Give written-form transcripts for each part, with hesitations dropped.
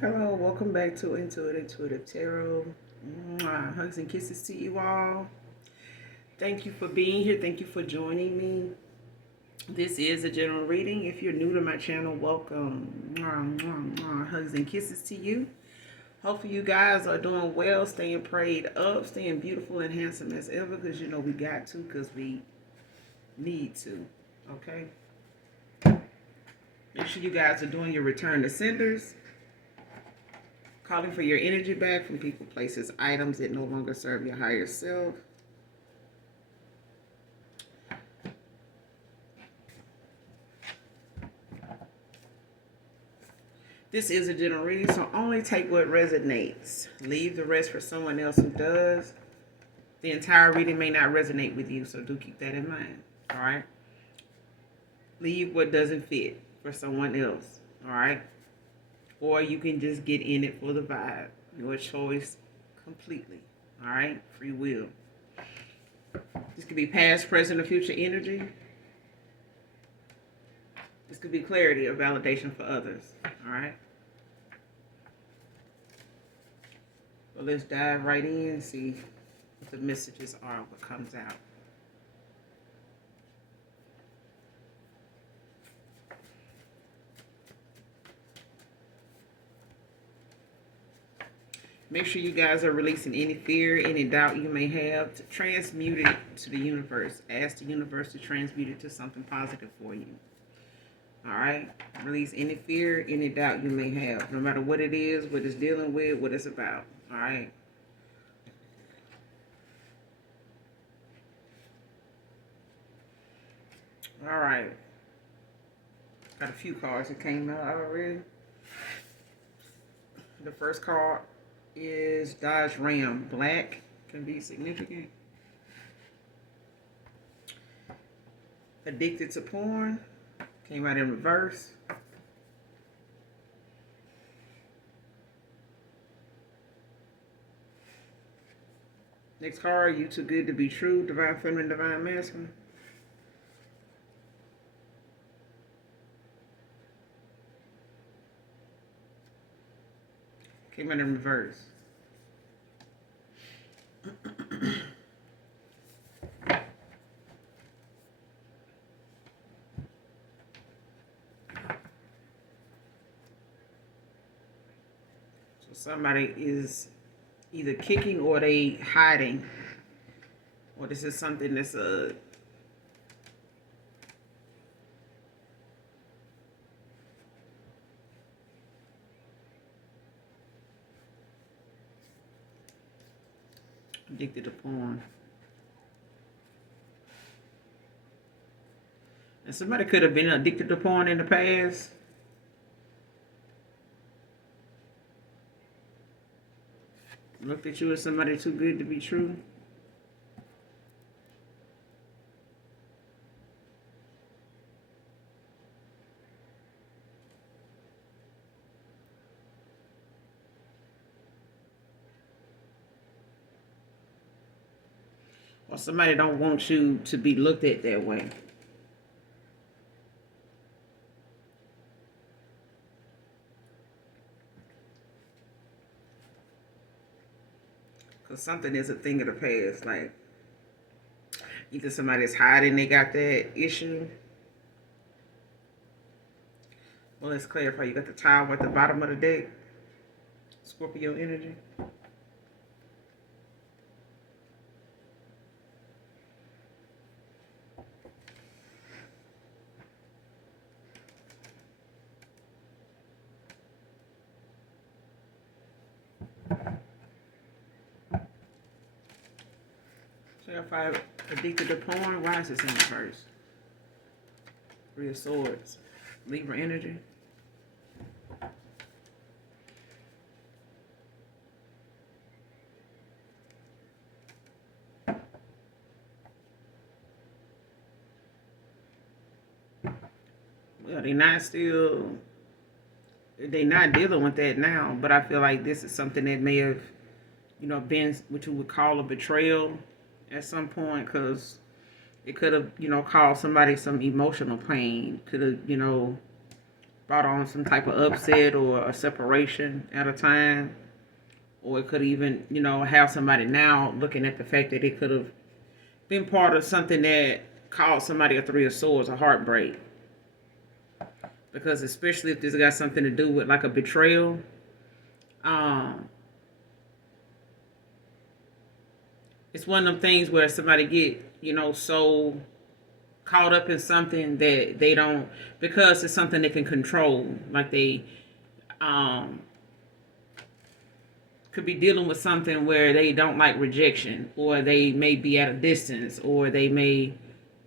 Hello, welcome back to Intuitive Tarot. Hugs and kisses to you all. Thank you for being here. Thank you for joining me. This is a general reading. If you're new to my channel, welcome. Hugs and kisses to you. Hopefully you guys are doing well, staying prayed up, staying beautiful and handsome as ever, because you know we got to, because we need to. Okay? Make sure you guys are doing your return to senders. Calling for your energy back from people, places, items that no longer serve your higher self. This is a general reading, so only take what resonates. Leave the rest for someone else who does. The entire reading may not resonate with you, so do keep that in mind. All right? Leave what doesn't fit for someone else. All right? Or you can just get in it for the vibe. Your choice completely. All right? Free will. This could be past, present, or future energy. This could be clarity or validation for others. All right? Well, let's dive right in and see what the messages are, what comes out. Make sure you guys are releasing any fear, any doubt you may have. To transmute it to the universe. Ask the universe to transmute it to something positive for you. All right? Release any fear, any doubt you may have. No matter what it is, what it's dealing with, what it's about. All right? All right. Got a few cards that came out already. The first card is Dodge Ram. Black can be significant. Addicted to porn. Came out in reverse. Next card, You Too Good to Be True. Divine Feminine, Divine Masculine. Came out in reverse. So somebody is either kicking or they hiding. Or this is something that's addicted to porn. And somebody could have been addicted to porn in the past. Looked at you as somebody too good to be true. Or somebody don't want you to be looked at that way. Because something is a thing of the past. Like, either somebody's hiding, they got that issue. Well, let's clarify. You got the Tower at the bottom of the deck. Scorpio energy. So if I addicted to porn, why is this in reverse? Three of Swords. Libra energy. Well, they're not dealing with that now, but I feel like this is something that may have, been what you would call a betrayal at some point, because it could have, caused somebody some emotional pain. Could have, brought on some type of upset or a separation at a time. Or it could even, have somebody now looking at the fact that it could have been part of something that caused somebody a Three of Swords, a heartbreak. Because especially if this got something to do with like a betrayal, um, it's one of them things where somebody get, so caught up in something that they don't, because it's something they can control. Like they could be dealing with something where they don't like rejection, or they may be at a distance, or they may,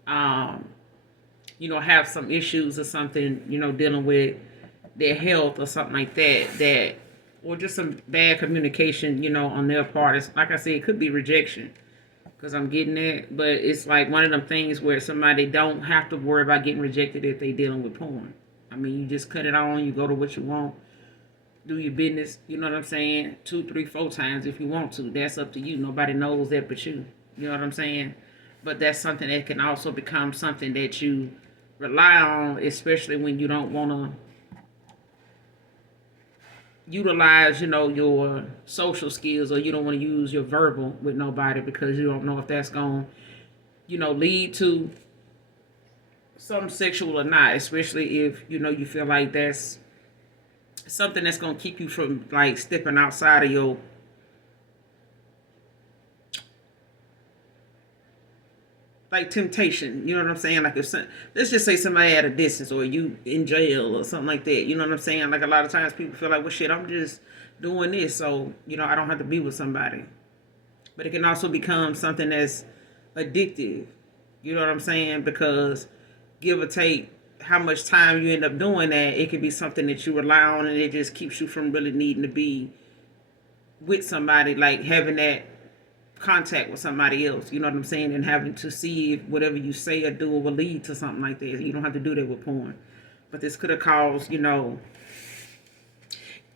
have some issues or something, dealing with their health or something like that, or just some bad communication, on their part. It's like I said, it could be rejection, because I'm getting it, but it's like one of them things where somebody don't have to worry about getting rejected if they dealing with porn. I mean, you just cut it on, you go to what you want, do your business, you know what I'm saying? 2, 3, 4 times if you want to. That's up to you. Nobody knows that but you. You know what I'm saying? But that's something that can also become something that you rely on, especially when you don't want to utilize, your social skills, or you don't want to use your verbal with nobody because you don't know if that's going to, lead to something sexual or not, especially if, you feel like that's something that's going to keep you from like stepping outside of your like temptation. You know what I'm saying? Like if let's just say somebody at a distance, or you in jail or something like that. You know what I'm saying? Like a lot of times people feel like, well, shit, I'm just doing this, so I don't have to be with somebody. But it can also become something that's addictive. You know what I'm saying? Because give or take how much time you end up doing that, it could be something that you rely on, and it just keeps you from really needing to be with somebody, like having that contact with somebody else. You know what I'm saying? And having to see if whatever you say or do will lead to something like that. You don't have to do that with porn. But this could have caused, in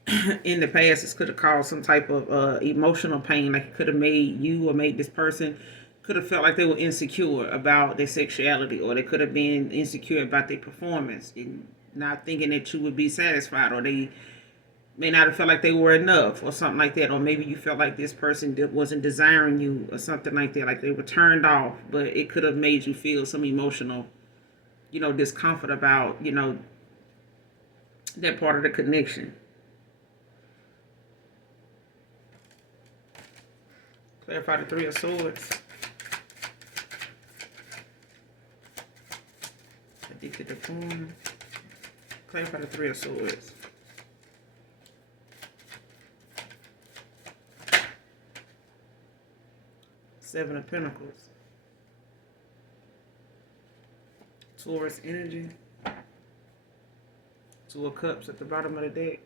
the past, this could have caused some type of emotional pain. Like it could have made you, or made this person, could have felt like they were insecure about their sexuality, or they could have been insecure about their performance and not thinking that you would be satisfied, or they may not have felt like they were enough, or something like that. Or maybe you felt like this person wasn't desiring you, or something like that, like they were turned off. But it could have made you feel some emotional, discomfort about, that part of the connection. Clarify the Three of Swords. Addicted to porn. Clarify the Three of Swords. Seven of Pentacles. Taurus energy. Two of Cups at the bottom of the deck.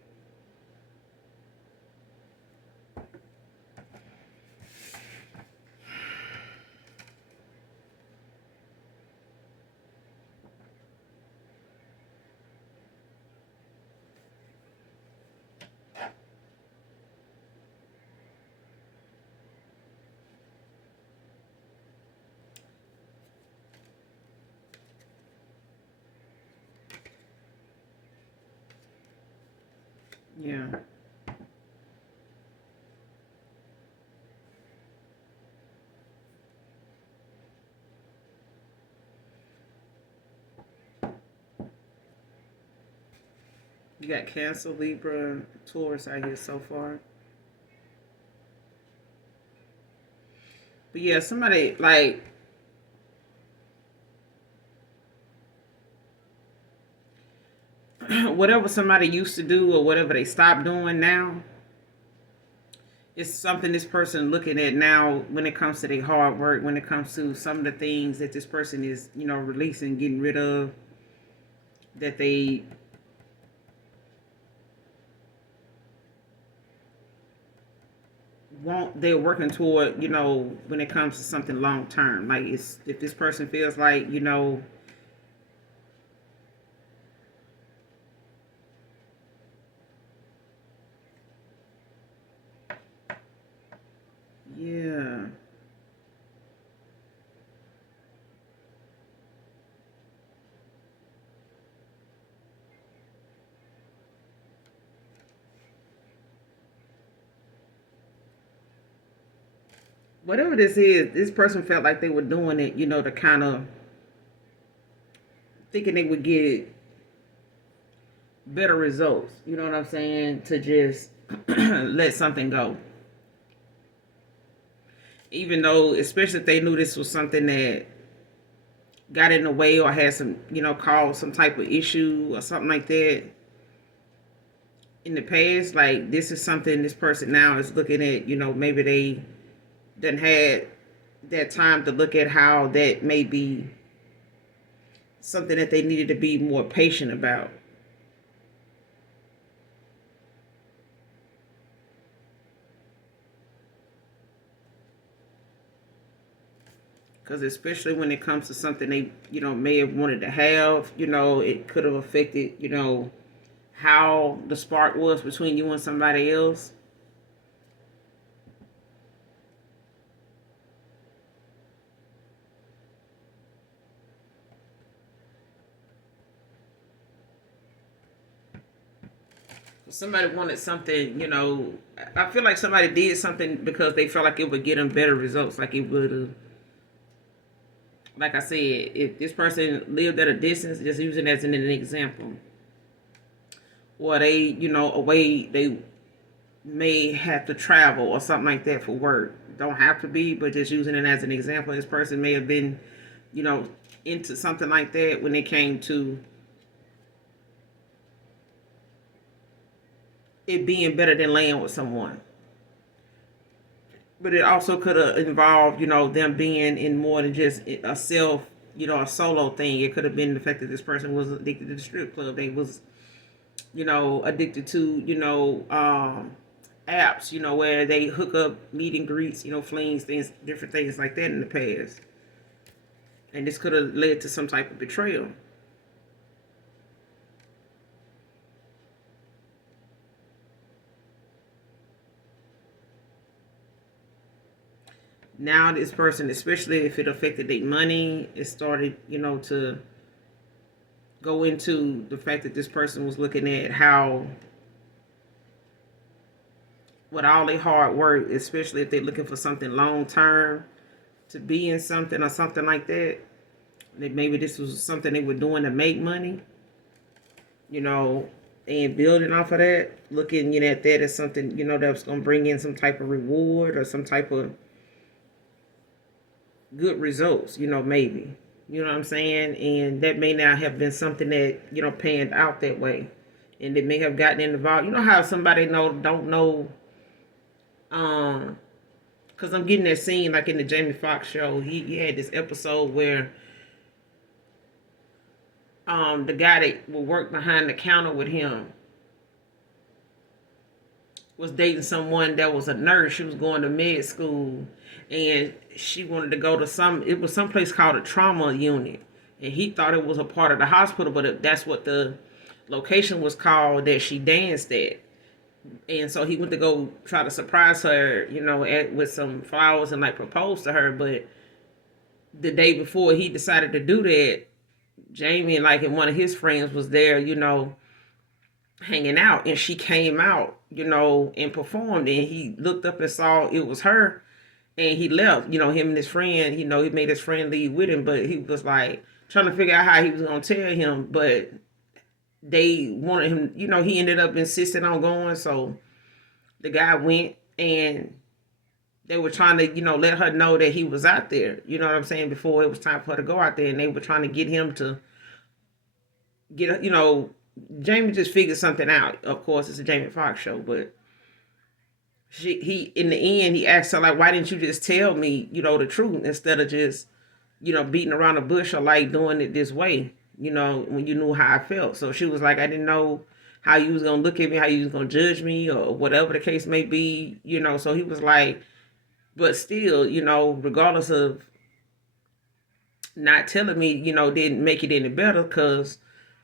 Yeah. You got Cancer, Libra, Taurus out here so far. But yeah, somebody like whatever somebody used to do, or whatever they stopped doing now, it's something this person looking at now when it comes to their hard work, when it comes to some of the things that this person is, releasing, getting rid of, that they're working toward, when it comes to something long term. Like if this person feels like, yeah. whatever this is, this person felt like they were doing it, to kind of thinking they would get better results. You know what I'm saying? To just let something go. Even though, especially if they knew this was something that got in the way or had some, caused some type of issue or something like that in the past, like this is something this person now is looking at, maybe they done had that time to look at how that may be something that they needed to be more patient about. Because especially when it comes to something they, may have wanted to have, it could have affected, how the spark was between you and somebody else. Somebody wanted something, I feel like somebody did something because they felt like it would get them better results. Like it would have, like I said, if this person lived at a distance, just using it as an example, or they, away, they may have to travel or something like that for work. Don't have to be, but just using it as an example, this person may have been, you know, into something like that when it came to it being better than laying with someone. But it also could have involved, them being in more than just a self, a solo thing. It could have been the fact that this person was addicted to the strip club. They was, addicted to, apps, where they hook up meet and greets, flings, things, different things like that in the past. And this could have led to some type of betrayal. Now this person, especially if it affected their money, it started, to go into the fact that this person was looking at how, with all their hard work, especially if they're looking for something long term, to be in something or something like that, that maybe this was something they were doing to make money, you know, and building off of that, looking, at that as something, that was going to bring in some type of reward or some type of good results, maybe. You know what I'm saying? And that may not have been something that, panned out that way. And it may have gotten involved. You know how somebody don't know, because I'm getting that scene like in the Jamie Foxx show. He had this episode where the guy that would work behind the counter with him was dating someone that was a nurse. She was going to med school, and she wanted to go to it was some place called a trauma unit, and he thought it was a part of the hospital, but that's what the location was called that she danced at. And so he went to go try to surprise her, with some flowers and like propose to her. But the day before he decided to do that, Jamie, like, and one of his friends was there, hanging out, and she came out, and performed, and he looked up and saw it was her, and he left, him and his friend, he made his friend leave with him, but he was like trying to figure out how he was going to tell him, but they wanted him, he ended up insisting on going, so the guy went, and they were trying to, let her know that he was out there, you know what I'm saying, before it was time for her to go out there, and they were trying to get him to get, Jamie just figured something out. Of course, it's a Jamie Foxx show, but he in the end he asked her like, "Why didn't you just tell me, the truth instead of just, beating around the bush or like doing it this way, when you knew how I felt?" So she was like, "I didn't know how you was gonna look at me, how you was gonna judge me, or whatever the case may be, So he was like, but still, regardless of not telling me, didn't make it any better because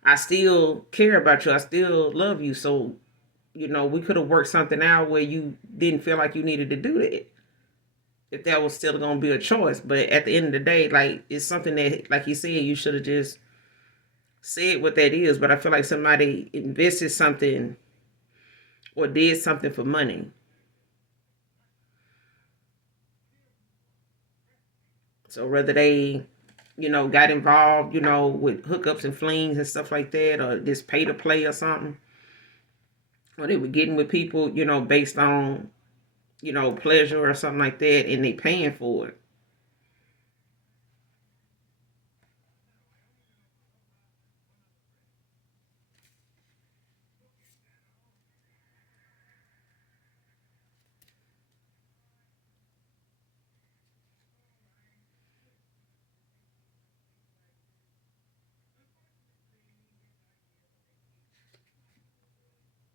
I still care about you. I still love you. So, we could have worked something out where you didn't feel like you needed to do that. If that was still going to be a choice. But at the end of the day, like, it's something that, like you said, you should have just said what that is. But I feel like somebody invested something or did something for money. So whether they, got involved, with hookups and flings and stuff like that, or just pay to play or something, or they were getting with people, based on, pleasure or something like that, and they paying for it.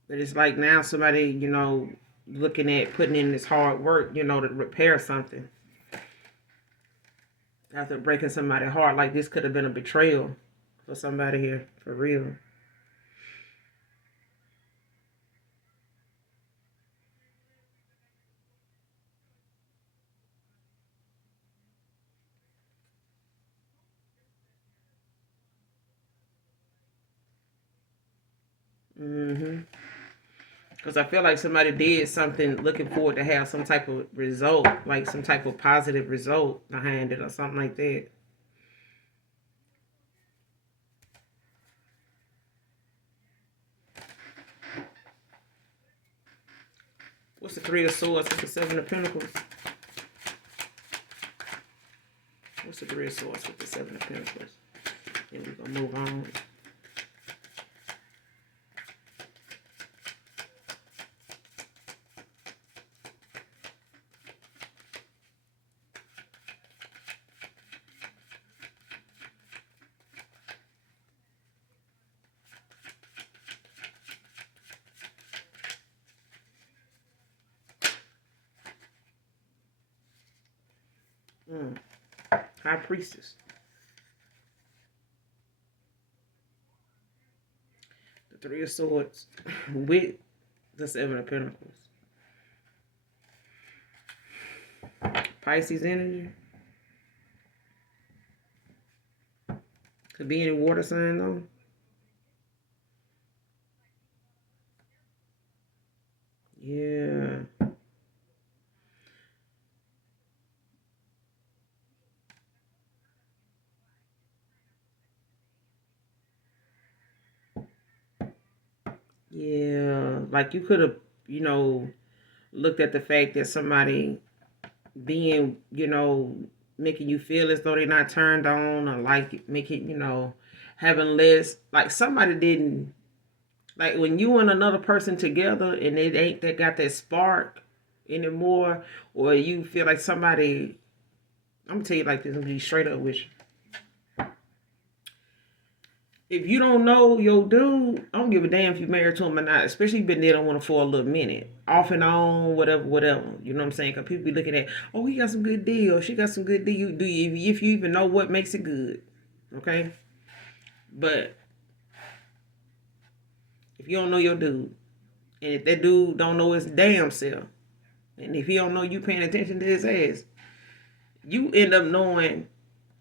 But it's like now somebody, looking at putting in this hard work, to repair something after breaking somebody's heart. Like this could have been a betrayal for somebody here, for real. Hmm. Because I feel like somebody did something looking forward to have some type of result, like some type of positive result behind it or something like that. What's the Three of Swords with the Seven of Pentacles? What's the Three of Swords with the Seven of Pentacles? Then we're going to move on. Mm. High Priestess. The Three of Swords with the Seven of Pentacles. Pisces energy. Could be any water sign though. Yeah. Yeah. Like you could have, looked at the fact that somebody being, making you feel as though they're not turned on, or like making, having less, like somebody didn't, like when you and another person together and it ain't that got that spark anymore, or you feel like somebody, I'm gonna tell you like this, I'm gonna be straight up with you. If you don't know your dude, I don't give a damn if you married to him or not. Especially if you've been dealing with him for a little minute, off and on, whatever, whatever. You know what I'm saying? Because people be looking at, oh, he got some good deal, she got some good deal. Do you, if you even know what makes it good, okay? But if you don't know your dude, and if that dude don't know his damn self, and if he don't know you paying attention to his ass, you end up knowing,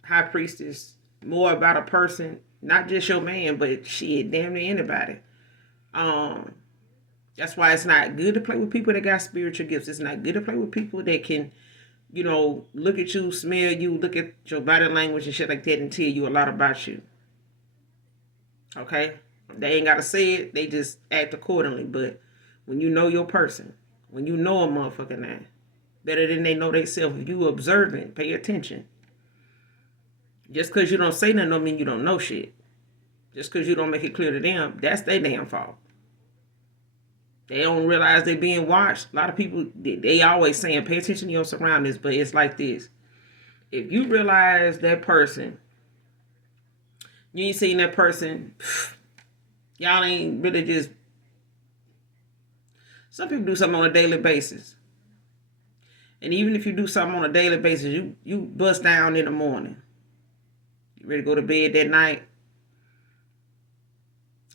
High Priestess, more about a person, not just your man, but shit, damn near anybody. Um, That's why it's not good to play with people that got spiritual gifts. It's not good to play with people that can, look at you, smell you, look at your body language and shit like that and tell you a lot about you. Okay? They ain't got to say it. They just act accordingly. But when you know your person, when you know a motherfucker now, better than they know themselves, if you observant, pay attention. Just because you don't say nothing don't mean you don't know shit. Just because you don't make it clear to them, that's their damn fault. They don't realize they're being watched. A lot of people, they always saying, pay attention to your surroundings, but it's like this. If you realize that person, you ain't seen that person, y'all ain't really just, some people do something on a daily basis. And even if you do something on a daily basis, you bust down in the morning. You ready to go to bed that night.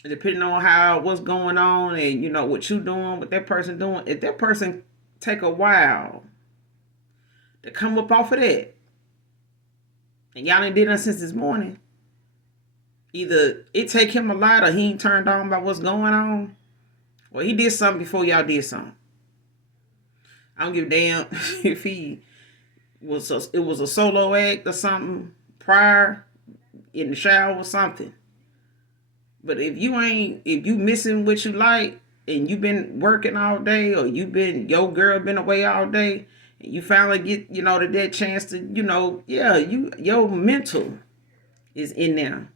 And depending on how, what's going on and, what you doing, what that person doing, if that person take a while to come up off of that, and y'all ain't did nothing since this morning, either it take him a lot or he ain't turned on by what's going on, or he did something before y'all did something. I don't give a damn if he it was a solo act or something prior in the shower or something. But if you missing what you like and you been working all day, or your girl been away all day, and you finally get, that chance to, yeah, your mental is in there.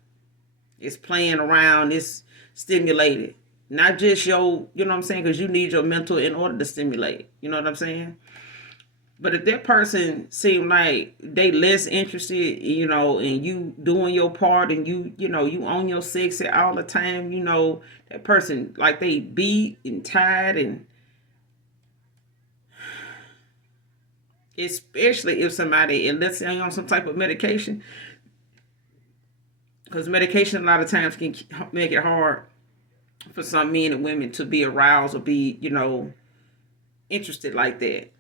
It's playing around, it's stimulated. Not just you know what I'm saying, because you need your mental in order to stimulate. You know what I'm saying? But if that person seem like they less interested, in you doing your part, and you on your sexy all the time, that person like they beat and tired, and especially if somebody, and let's say on some type of medication, because medication a lot of times can make it hard for some men and women to be aroused or be, interested like that.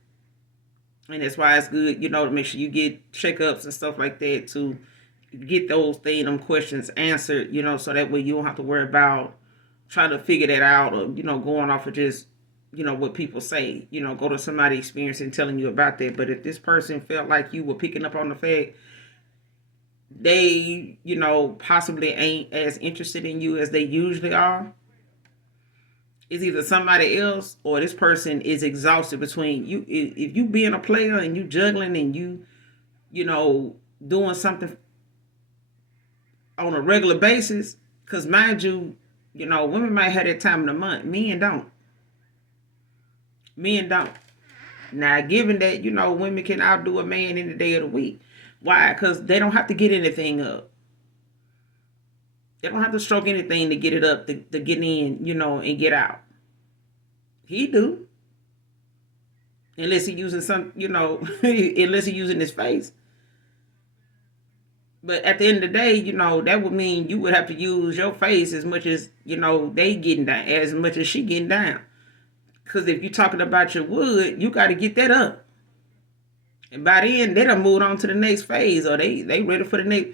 And that's why it's good, to make sure you get checkups and stuff like that to get them questions answered, so that way you don't have to worry about trying to figure that out, or, going off of just, what people say, go to somebody experiencing telling you about that. But if this person felt like you were picking up on the fact they, possibly ain't as interested in you as they usually are, it's either somebody else or this person is exhausted between you. If you being a player and you juggling and doing something on a regular basis, because mind you, women might have that time of the month. Men don't. Men don't. Now, given that, women can outdo a man any day of the week. Why? Because they don't have to get anything up. They don't have to stroke anything to get it up, to get in, and get out. He do. Unless he using unless he using his face. But at the end of the day, that would mean you would have to use your face as much as, they getting down, as much as she getting down. Because if you're talking about your wood, you got to get that up. And by then, they done moved on to the next phase, or they ready for the next,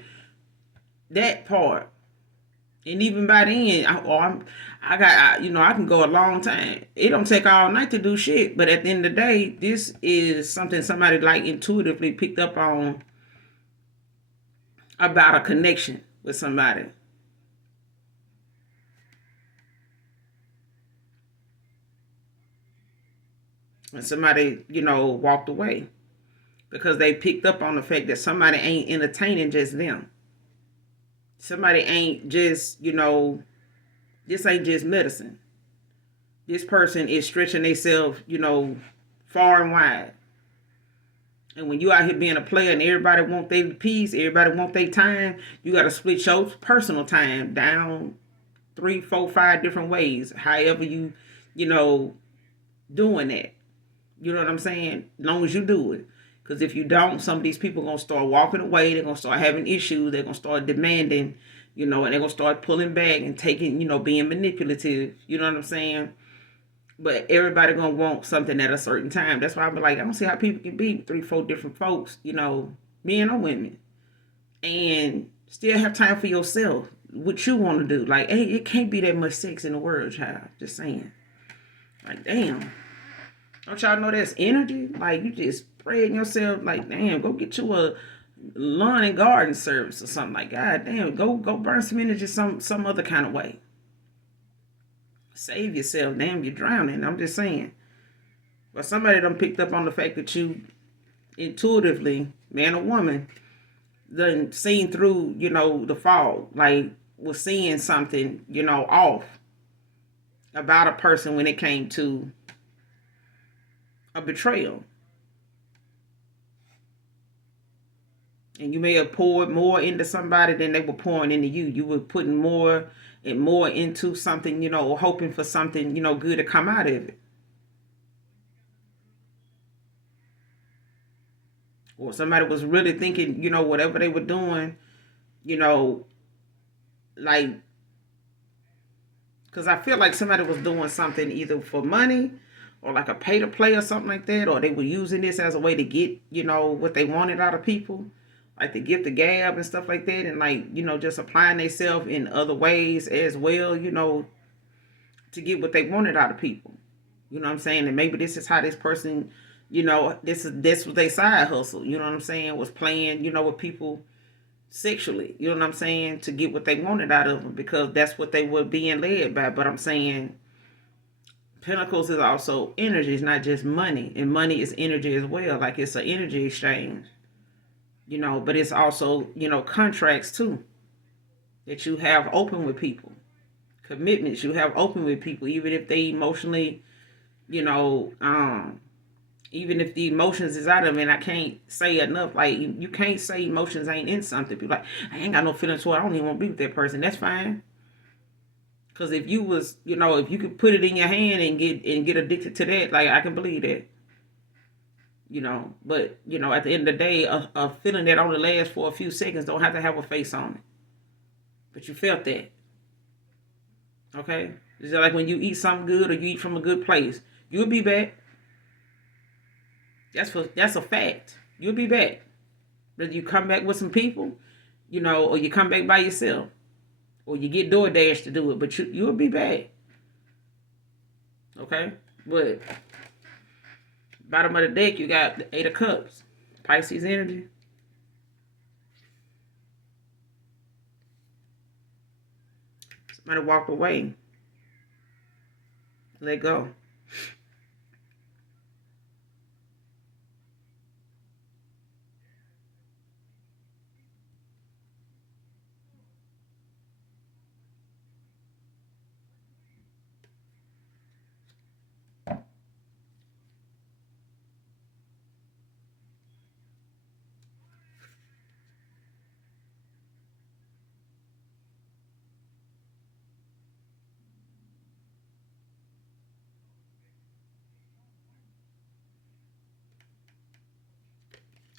that part. And even by then, I can go a long time. It don't take all night to do shit. But at the end of the day, this is something somebody like intuitively picked up on about a connection with somebody. And somebody, walked away because they picked up on the fact that somebody ain't entertaining just them. Somebody ain't just, this ain't just medicine. This person is stretching themselves, far and wide. And when you out here being a player and everybody want their piece, everybody want their time, you got to split your personal time down 3, 4, 5 different ways. However you, doing that. You know what I'm saying? As long as you do it. Because if you don't, some of these people are going to start walking away. They're going to start having issues. They're going to start demanding, and they're going to start pulling back and taking, being manipulative. You know what I'm saying? But everybody going to want something at a certain time. That's why I'm like, I don't see how people can be 3, 4 different folks, men or women. And still have time for yourself. What you want to do. Like, hey, it can't be that much sex in the world, child. Just saying. Like, damn. Don't y'all know that's energy? Like, you just spreading yourself. Like, damn, go get you a lawn and garden service or something. Like, god damn, go burn some energy some other kind of way. Save yourself. Damn, you're drowning. I'm just saying. But somebody done picked up on the fact that you intuitively, man or woman, done seen through, the fog. Like, was seeing something, off about a person when it came to a betrayal. And you may have poured more into somebody than they were pouring into you. You were putting more and more into something, hoping for something, good to come out of it. Or somebody was really thinking, whatever they were doing, like, because I feel like somebody was doing something either for money or like a pay to play or something like that, or they were using this as a way to get, what they wanted out of people, like the gift the gab and stuff like that, and like, just applying themselves in other ways as well, to get what they wanted out of people. You know what I'm saying? And maybe this is how this person, You know, this was their side hustle. You know what I'm saying? Was playing, with people sexually. You know what I'm saying? To get what they wanted out of them because that's what they were being led by. But I'm saying Pentacles is also energy. It's not just money, and money is energy as well. Like it's an energy exchange. But it's also contracts too that you have open with people, commitments you have open with people, even if they emotionally, you know, even if the emotions is out of it. And I can't say enough. Like you can't say emotions ain't in something. People like, I ain't got no feelings for it. I don't even want to be with that person. That's fine. Because if you was, if you could put it in your hand and get addicted to that, like I can believe that. But at the end of the day, a feeling that only lasts for a few seconds don't have to have a face on it. But you felt that. Okay? It's like when you eat something good or you eat from a good place. You'll be back. That's a fact. You'll be back. Whether you come back with some people, or you come back by yourself. Or you get DoorDash to do it, but you'll be back. Okay? But bottom of the deck, you got the Eight of Cups. Pisces energy. Somebody walked away. Let go.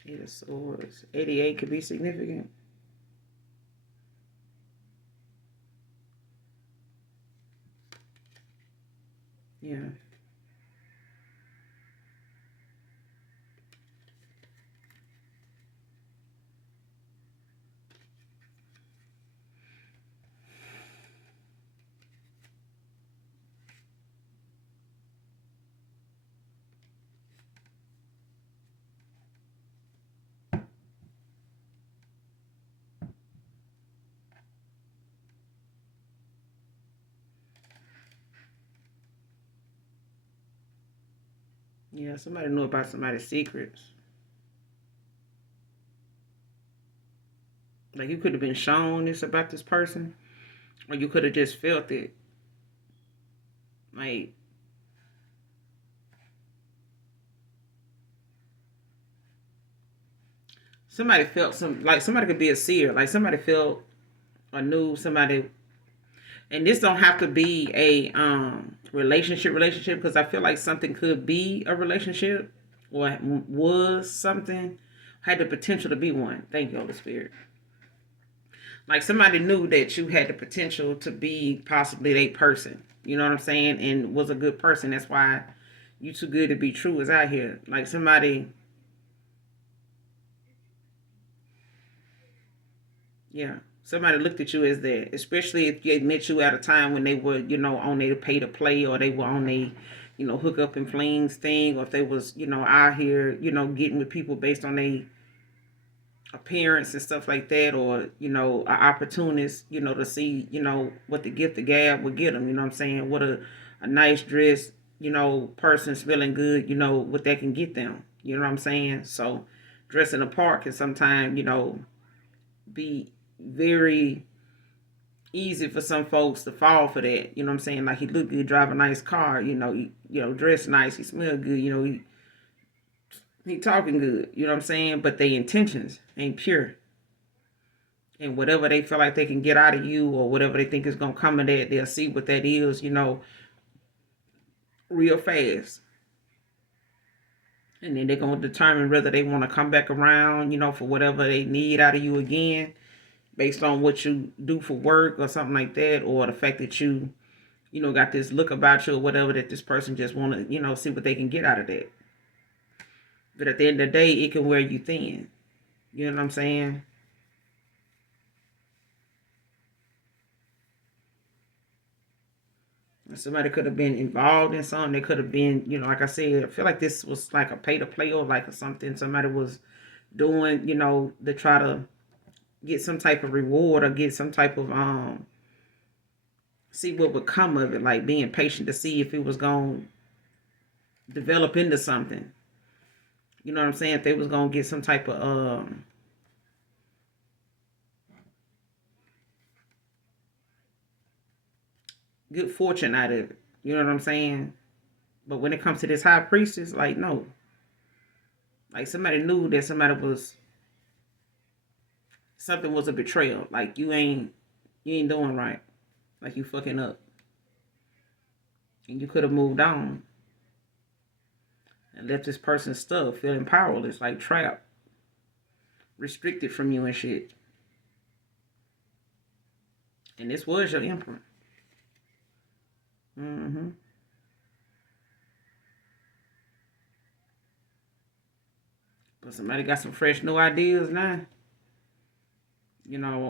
Eight of Swords. 88 could be significant. Yeah. Yeah, somebody knew about somebody's secrets. Like you could have been shown this about this person, or you could have just felt it. Like somebody felt like somebody could be a seer. Like somebody felt or knew somebody, and this don't have to be a relationship because I feel like something could be a relationship or was something, had the potential to be one. Thank you, Holy Spirit. Like somebody knew that you had the potential to be possibly a person. You know what I'm saying? And was a good person. That's why You Too Good to Be True is out here. Like somebody, yeah, somebody looked at you as that. Especially if they met you at a time when they were, on their pay to play, or they were on a, hook up and flings thing, or if they was, out here, getting with people based on their appearance and stuff like that, or an opportunist, to see what the gift of gab would get them. You know what I'm saying? What a nice dress, person smelling good, what that can get them. You know what I'm saying? So dressing the part can sometimes be very easy for some folks to fall for that. You know what I'm saying? Like he look good, drive a nice car, dress nice, he smell good, he talking good, you know what I'm saying? But their intentions ain't pure. And whatever they feel like they can get out of you, or whatever they think is gonna come of that, they'll see what that is, real fast. And then they're gonna determine whether they want to come back around, for whatever they need out of you again, based on what you do for work or something like that, or the fact that you, got this look about you or whatever, that this person just want to, see what they can get out of that. But at the end of the day, it can wear you thin. You know what I'm saying? Somebody could have been involved in something. They could have been, like I said, I feel like this was like a pay to play or like something somebody was doing, to try to get some type of reward or get some type of see what would come of it, like being patient to see if it was going to develop into something. You know what I'm saying? If they was going to get some type of good fortune out of it. You know what I'm saying? But when it comes to this high priestess, like no. Like somebody knew that something was a betrayal. Like you ain't doing right. Like you fucking up. And you could have moved on and left this person stuck, feeling powerless, like trapped, restricted from you and shit. And this was your emperor. Mm-hmm. But somebody got some fresh new ideas now.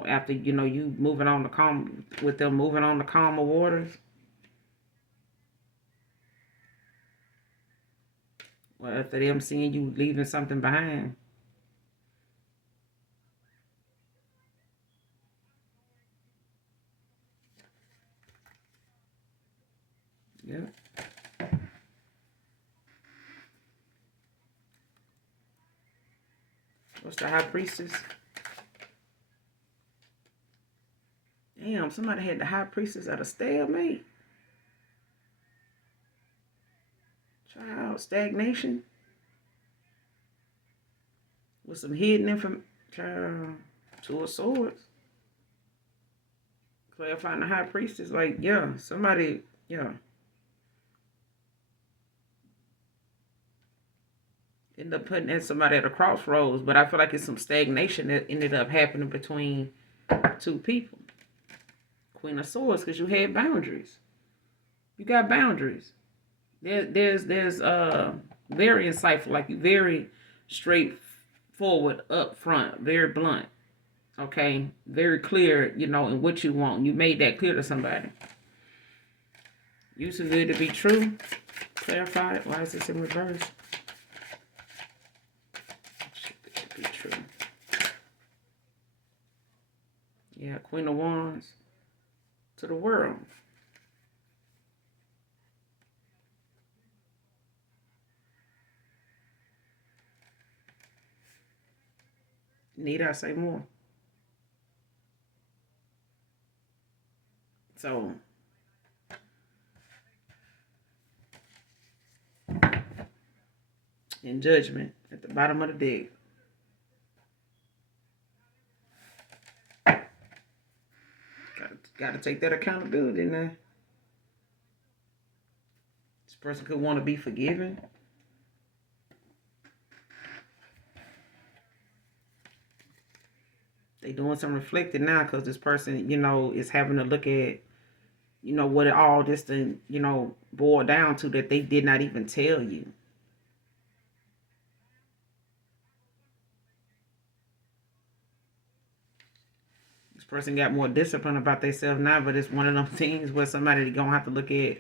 After you moving on to calm with them moving on to calmer waters. Well, after them seeing you leaving something behind. Yeah. What's the high priestess? Damn, somebody had the high priestess at a stalemate. Child, stagnation. With some hidden information. Child, Two of Swords. Clarifying the high priestess, like, yeah, somebody, yeah. End up putting in somebody at a crossroads, but I feel like it's some stagnation that ended up happening between two people. Queen of Swords, because you had boundaries. You got boundaries. There's very insightful, like you very straightforward up front, very blunt. Okay, very clear, in what you want. You made that clear to somebody. You too good to be true. Clarified. Why is this in reverse? To be true. Yeah, Queen of Wands to the world. Need I say more? So, in Judgment, at the bottom of the deck. Got to take that accountability now. This person could want to be forgiven. They doing some reflecting now because this person, is having to look at, what it all this thing, boiled down to that they did not even tell you. This person got more discipline about themselves now, but it's one of them things where somebody gonna have to look at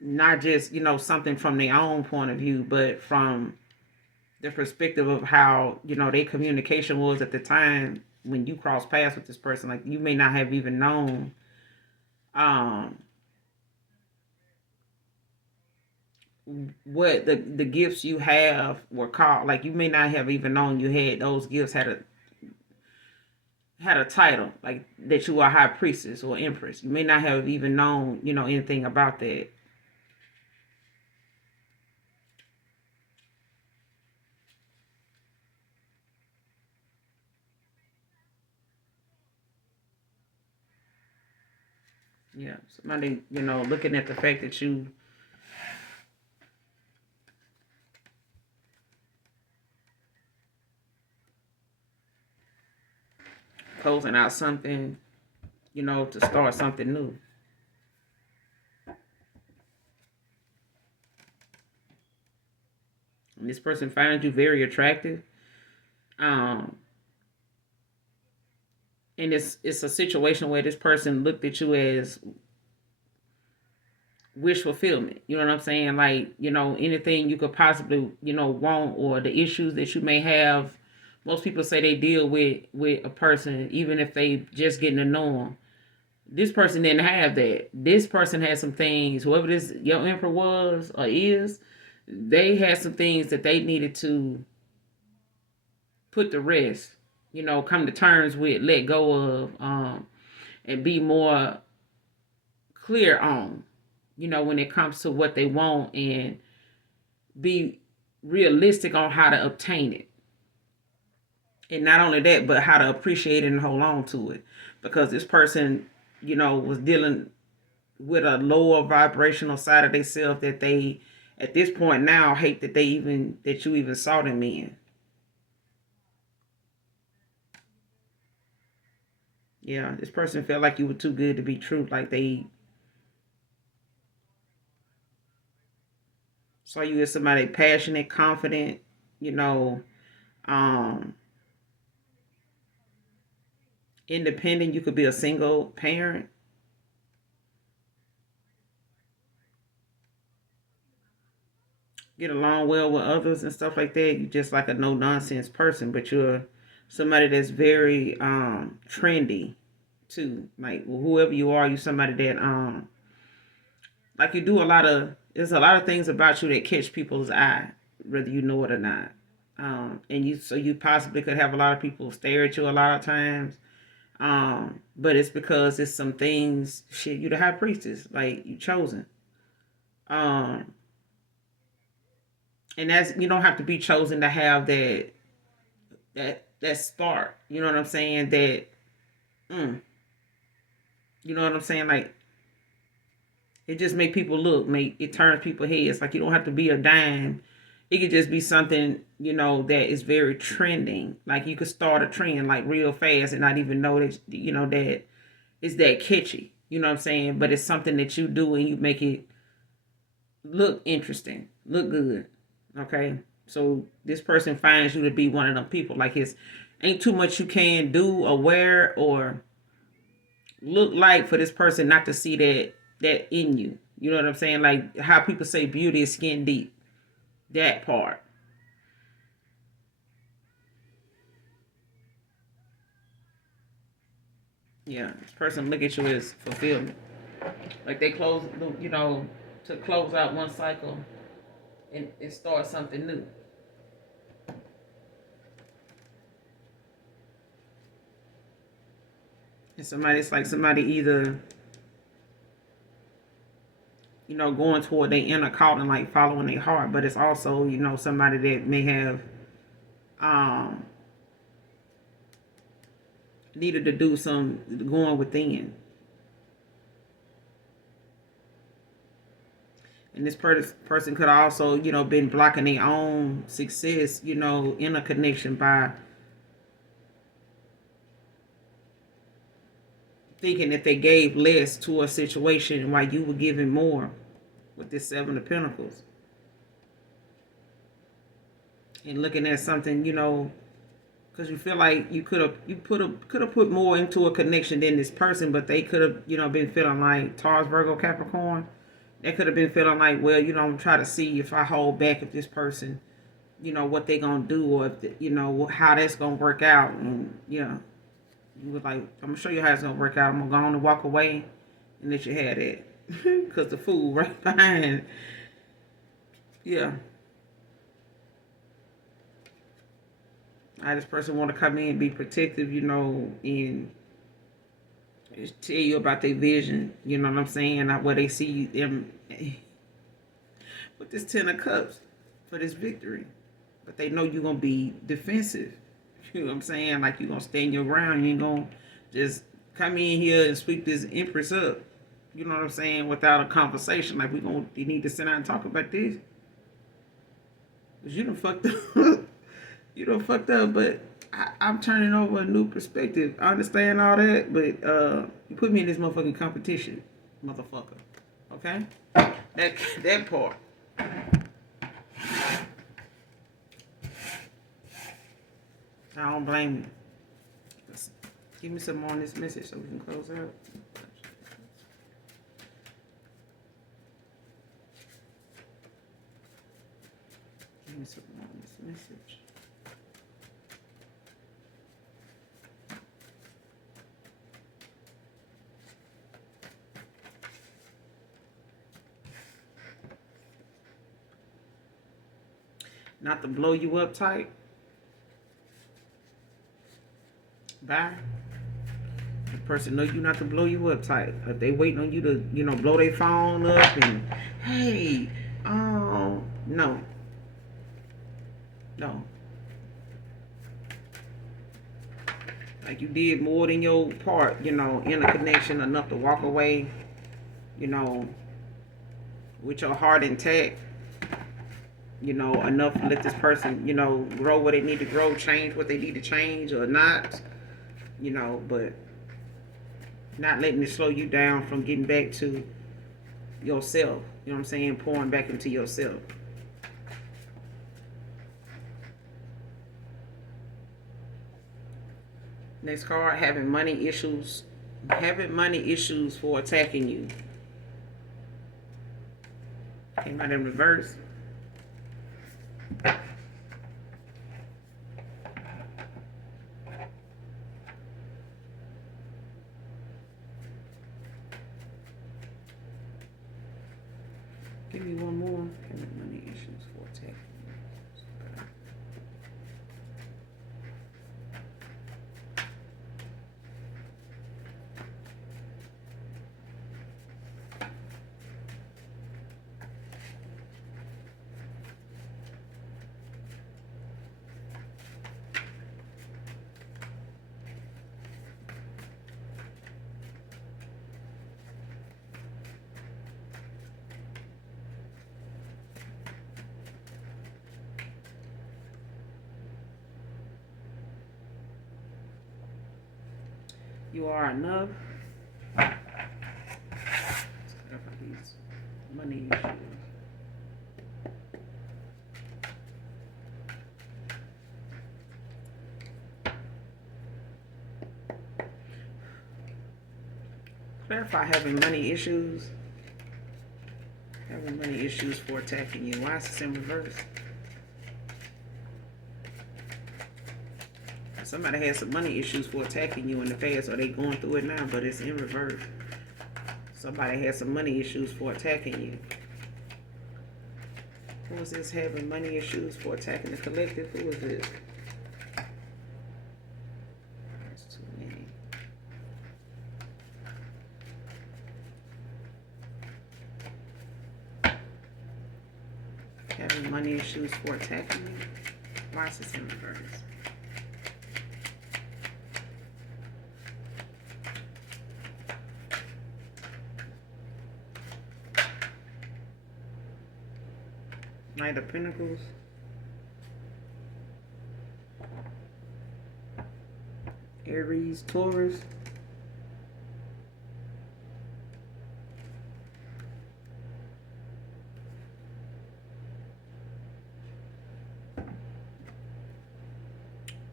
not just, something from their own point of view, but from the perspective of how, their communication was at the time when you cross paths with this person. Like you may not have even known what the gifts you have were called. Like you may not have even known you had those gifts had a title, like that you were a high priestess or empress. You may not have even known, anything about that. Yeah, somebody, looking at the fact that you closing out something, to start something new. And this person finds you very attractive. Um, And it's a situation where this person looked at you as wish fulfillment. You know what I'm saying? Like, anything you could possibly, want, or the issues that you may have. Most people say they deal with a person, even if they just getting to know them. This person didn't have that. This person had some things, whoever this your emperor was or is, they had some things that they needed to put to rest, come to terms with, let go of, and be more clear on, when it comes to what they want, and be realistic on how to obtain it. And not only that, but how to appreciate it and hold on to it. Because this person, was dealing with a lower vibrational side of themselves that they, at this point now, hate that you even saw them in. Yeah, this person felt like you were too good to be true. Like they saw you as somebody passionate, confident, you know, um, independent. You could be a single parent. Get along well with others and stuff like that. You're just like a no nonsense person, but you're somebody that's very trendy too. Like whoever you are, you somebody that like you do a lot of, there's a lot of things about you that catch people's eye, whether you know it or not. And you possibly could have a lot of people stare at you a lot of times. But it's because it's some things, shit, you the high priestess, like you chosen. Um, and that's, you don't have to be chosen to have that spark. You know what I'm saying? Mm, you know what I'm saying? Like it just make people look, make it turns people heads. Like you don't have to be a dime. It could just be something, that is very trending. Like you could start a trend like real fast and not even know that, that it's that catchy. You know what I'm saying? But it's something that you do and you make it look interesting, look good. Okay. So this person finds you to be one of them people. Like it's ain't too much you can do or wear or look like for this person not to see that in you. You know what I'm saying? Like how people say beauty is skin deep. That part. Yeah. This person look at you as fulfillment. Like they close, to close out one cycle and start something new. And it's like somebody either, going toward their inner calling, like following their heart, but it's also, somebody that may have um needed to do some going within. And this person could also, been blocking their own success, in a connection by thinking that they gave less to a situation while you were giving more with this Seven of Pentacles. And looking at something, because you feel like could have put more into a connection than this person, but they could have, been feeling like Taurus, Virgo, Capricorn. They could have been feeling like, well, I'm trying to see if I hold back if this person, what they gonna do, or if how that's gonna work out. And you was like, I'm gonna show you how it's gonna work out. I'm gonna go on and walk away and let you have that. Because the fool right behind. Yeah. This person want to come in and be protective, and tell you about their vision. You know what I'm saying? Where they see them with this Ten of Cups for this victory. But they know you're going to be defensive. You know what I'm saying? Like you're going to stand your ground. You ain't going to just come in here and sweep this Empress up. You know what I'm saying? Without a conversation. Like you need to sit down and talk about this. Because you done fucked up. You done fucked up, but I'm turning over a new perspective. I understand all that, but you put me in this motherfucking competition, motherfucker. Okay? That part. I don't blame you. Give me some more on this message so we can close out. Give me some more on this message. Not to blow you up tight. Bye. The person know you not to blow you up tight. If they waiting on you to, blow their phone up and, hey, no. No. Like you did more than your part, in a connection enough to walk away, with your heart intact. Enough to let this person, grow what they need to grow, change what they need to change or not, but not letting it slow you down from getting back to yourself, you know what I'm saying, pouring back into yourself. Next card, having money issues for attacking you. Came out in reverse. Give me one more. Having money issues for attacking you. You are enough. Let's clarify these money issues. Clarify having money issues. Having money issues for attacking you. Why is this in reverse? Somebody had some money issues for attacking you in the past, or they going through it now, but it's in reverse. Somebody had some money issues for attacking you. Who was this having money issues for attacking the collective? Who was this? That's too many. Having money issues for attacking you? Why is this in reverse? Knight of Pentacles. Aries, Taurus.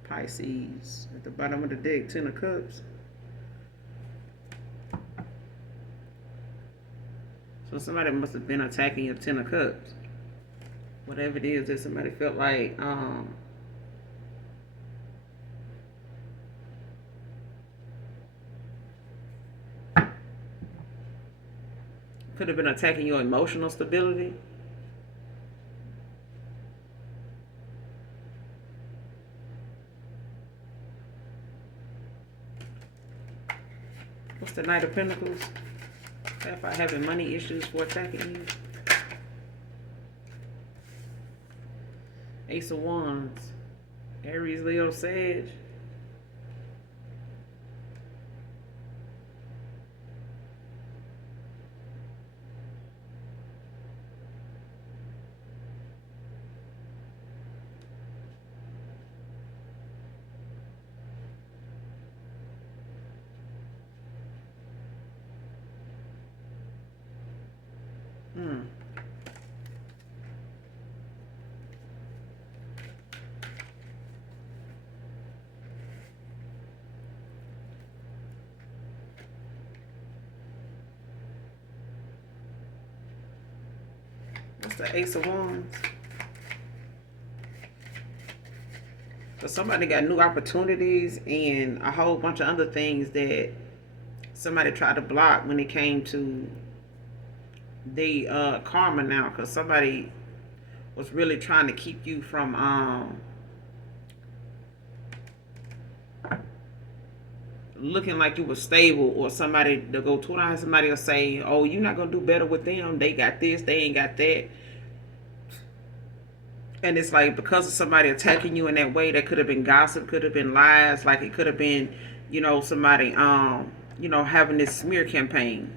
Pisces. At the bottom of the deck, Ten of Cups. So somebody must have been attacking your Ten of Cups. Whatever it is that somebody felt like could have been attacking your emotional stability. What's the Knight of Pentacles? If I having money issues for attacking you. Ace of Wands. Aries, Leo, Sag. The Ace of Wands. So somebody got new opportunities and a whole bunch of other things that somebody tried to block when it came to the karma now, because somebody was really trying to keep you from looking like you were stable, or somebody to go to somebody will say, oh, you're not gonna do better with them, they got this, they ain't got that. And it's like, because of somebody attacking you in that way, that could have been gossip, could have been lies, like it could have been, somebody having this smear campaign.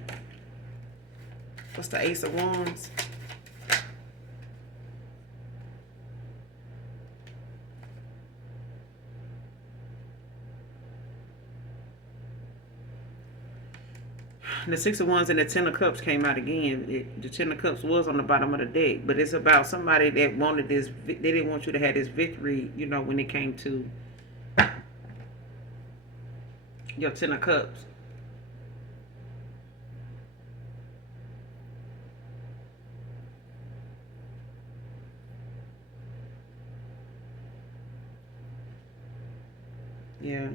What's the Ace of Wands? The Six of Wands and the Ten of Cups came out again. The Ten of Cups was on the bottom of the deck, but it's about somebody that wanted this. They didn't want you to have this victory, when it came to your Ten of Cups. Yeah.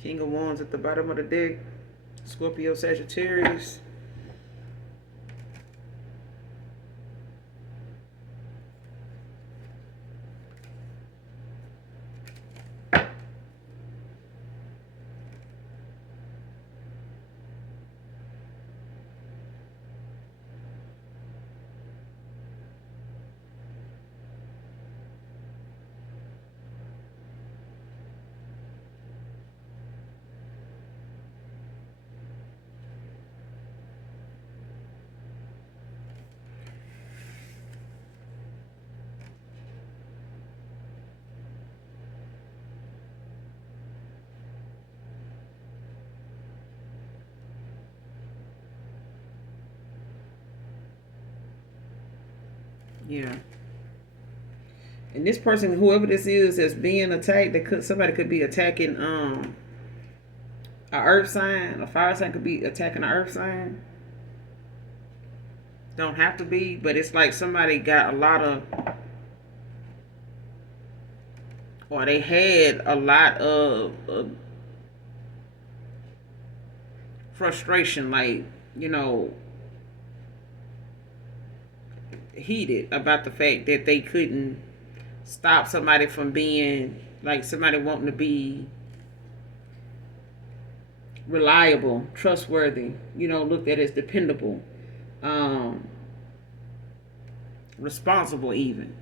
King of Wands at the bottom of the deck. Scorpio, Sagittarius. Yeah. And this person, whoever this is that's being attacked, somebody could be attacking a earth sign, a fire sign could be attacking an earth sign. Don't have to be, but it's like somebody got a lot of, or they had a lot of frustration, like, heated about the fact that they couldn't stop somebody from being, like, somebody wanting to be reliable, trustworthy, looked at as dependable, responsible even.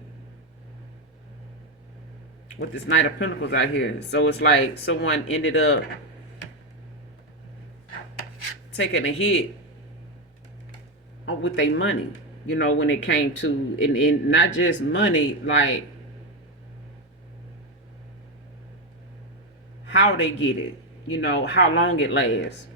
With this Knight of Pentacles out here. So it's like someone ended up taking a hit with their money, when it came to, and not just money, like how they get it, how long it lasts.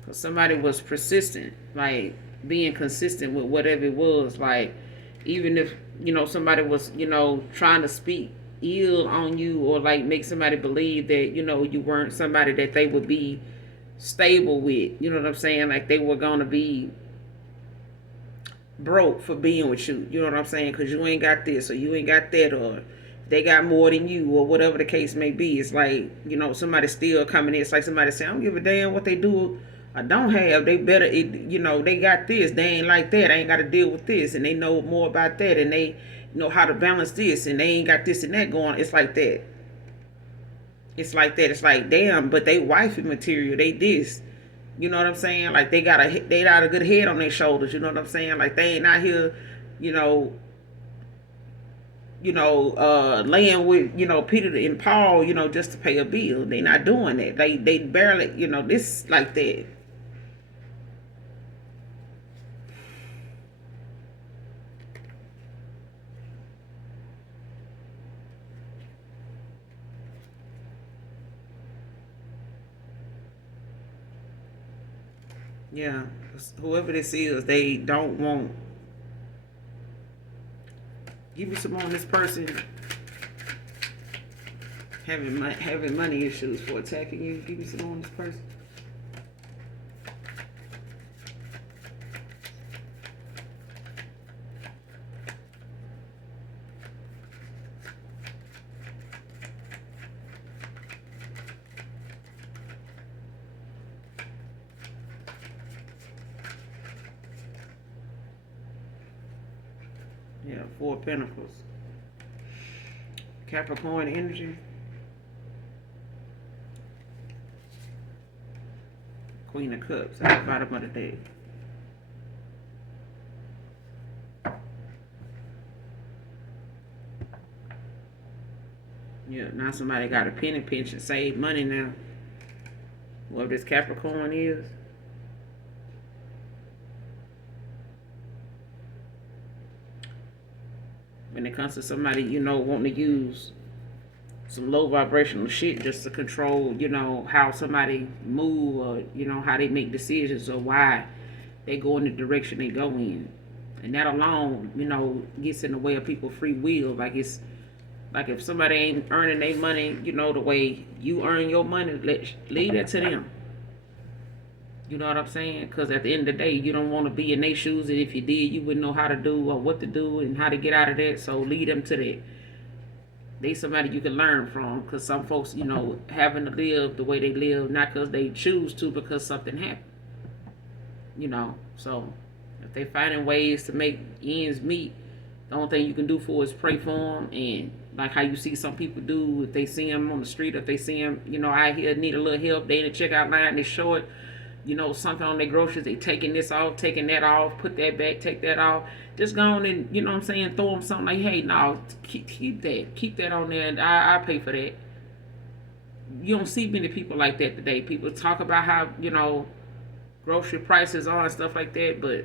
Because somebody was persistent, like being consistent with whatever it was, like even if, somebody was, trying to speak ill on you, or like make somebody believe that, you weren't somebody that they would be stable with, you know what I'm saying? Like they were going to be broke for being with you, you know what I'm saying? Because you ain't got this, or you ain't got that, or they got more than you, or whatever the case may be. It's like, somebody still coming in. It's like somebody saying, I don't give a damn what they do or don't have. They better, they got this. They ain't like that. I ain't got to deal with this. And they know more about that. And they know how to balance this. And they ain't got this and that going. It's like that. It's like that. It's like, damn, but they wifey material. They this. You know what I'm saying? Like they got a good head on their shoulders. You know what I'm saying? Like they ain't out here, laying with, Peter and Paul, just to pay a bill. They not doing that. They barely, this like that. Yeah, whoever this is, they don't want. Give me some on this person. having money issues for attacking you. Give me some on this person. Yeah, Four of Pentacles. Capricorn energy. Queen of Cups at the bottom of the deck. Yeah, now somebody got a penny pinch and save money now. Whoever this Capricorn is. When it comes to somebody, wanting to use some low vibrational shit just to control, how somebody move or, how they make decisions or why they go in the direction they go in. And that alone, gets in the way of people's free will. Like if somebody ain't earning their money, the way you earn your money, leave that to them. You know what I'm saying? Because at the end of the day, you don't want to be in their shoes. And if you did, you wouldn't know how to do or what to do and how to get out of that. So lead them to that. They somebody you can learn from. Because some folks, having to live the way they live, not because they choose to, because something happened. So if they finding ways to make ends meet, the only thing you can do for is pray for them. And like how you see some people do, if they see them on the street, if they see them, out here need a little help, they in the checkout line, they short. Something on their groceries, they taking this off, taking that off, put that back, take that off. Just go on and, throw them something like, hey, no, keep that on there, and I pay for that. You don't see many people like that today. People talk about how, grocery prices are and stuff like that, but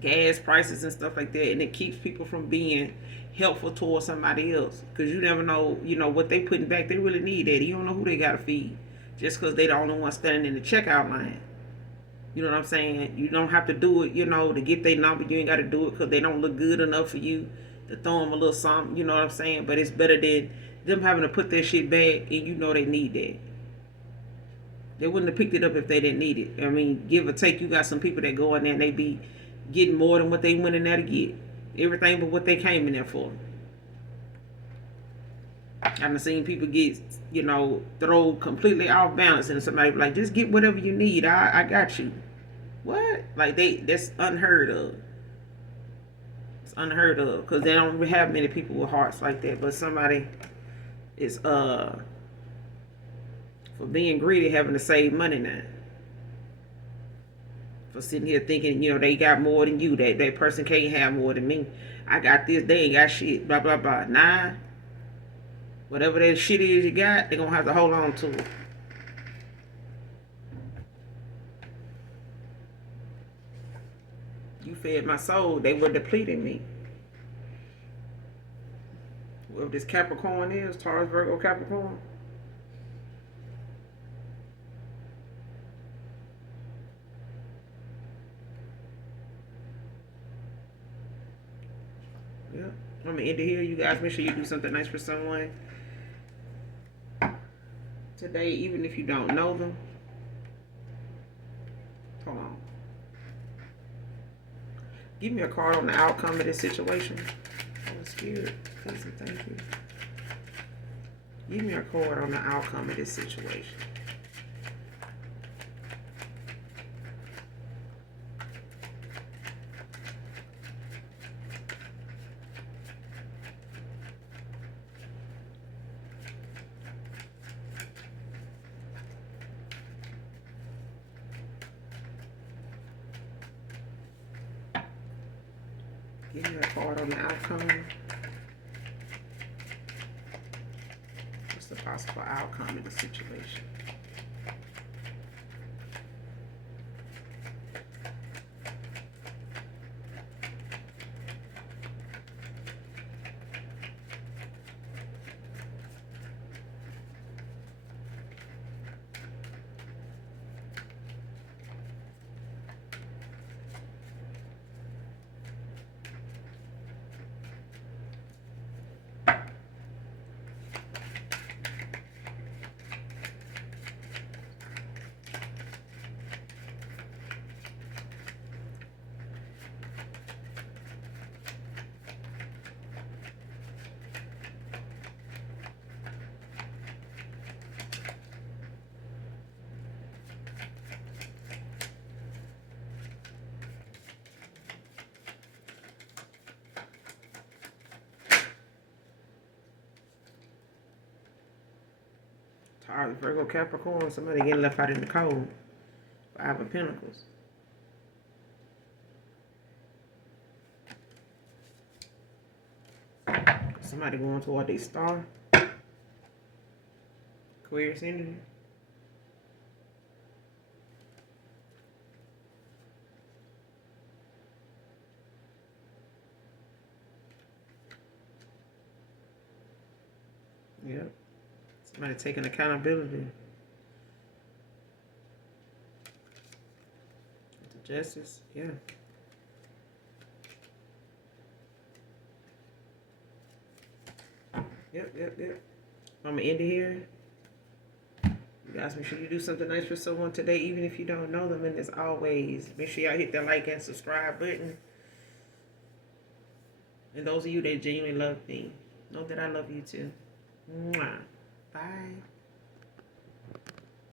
gas prices and stuff like that, and it keeps people from being helpful towards somebody else. Because you never know, what they putting back. They really need that. You don't know who they got to feed. Just because they the only one standing in the checkout line. You know what I'm saying? You don't have to do it, to get their number. You ain't got to do it because they don't look good enough for you to throw them a little something. You know what I'm saying? But it's better than them having to put their shit back and they need that. They wouldn't have picked it up if they didn't need it. I mean, give or take, you got some people that go in there and they be getting more than what they went in there to get. Everything but what they came in there for. I've seen people get, throw completely off balance, and somebody be like, just get whatever you need. I got you. What? Like that's unheard of. It's unheard of because they don't have many people with hearts like that. But somebody is for being greedy, having to save money now. For sitting here thinking, they got more than you. That person can't have more than me. I got this. They ain't got shit. Blah blah blah. Nah. Whatever that shit is you got, they're going to have to hold on to it. You fed my soul. They were depleting me. Whoever this Capricorn is, Taurus, Virgo, Capricorn. Yeah. I'm going to end it here. You guys make sure you do something nice for someone today, even if you don't know them. Hold on. Give me a card on the outcome of this situation. Holy Spirit, please and thank you. Give me a card on the outcome of this situation. Give me a card on the outcome. What's the possible outcome of the situation? Taurus, Virgo, Capricorn, somebody getting left out in the cold. Five of Pentacles. Somebody going toward their star. Aquarius energy. Yep. Somebody taking accountability. The Justice. Yeah. Yep. I'm going to end it here. You guys, make sure you do something nice for someone today, even if you don't know them. And as always, make sure y'all hit that like and subscribe button. And those of you that genuinely love me, know that I love you too. Mwah. Bye.